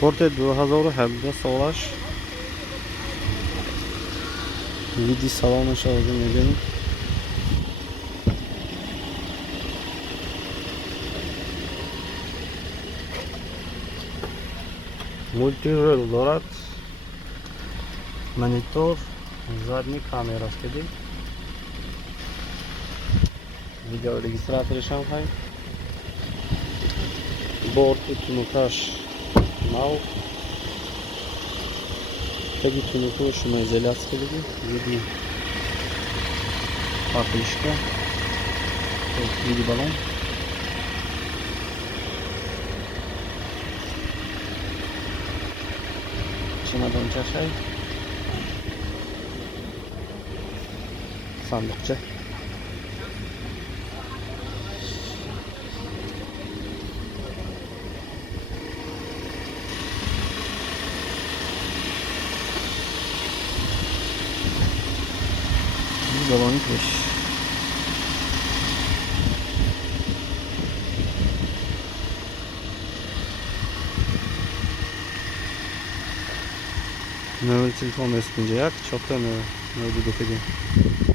Porte 2017 savaş. Види салона шалгы мебелин. Мультирел дорад. Монитор. Задний камера стоит. Видеорегистратор Шанхай. Борт тунукаш Нау. Tabii tunuku şumaizelyasiya види покрышка, види баллон. Чемоданча шай. Sandıkça. Balon gitmiş. Номер телефона используя, что-то на видео.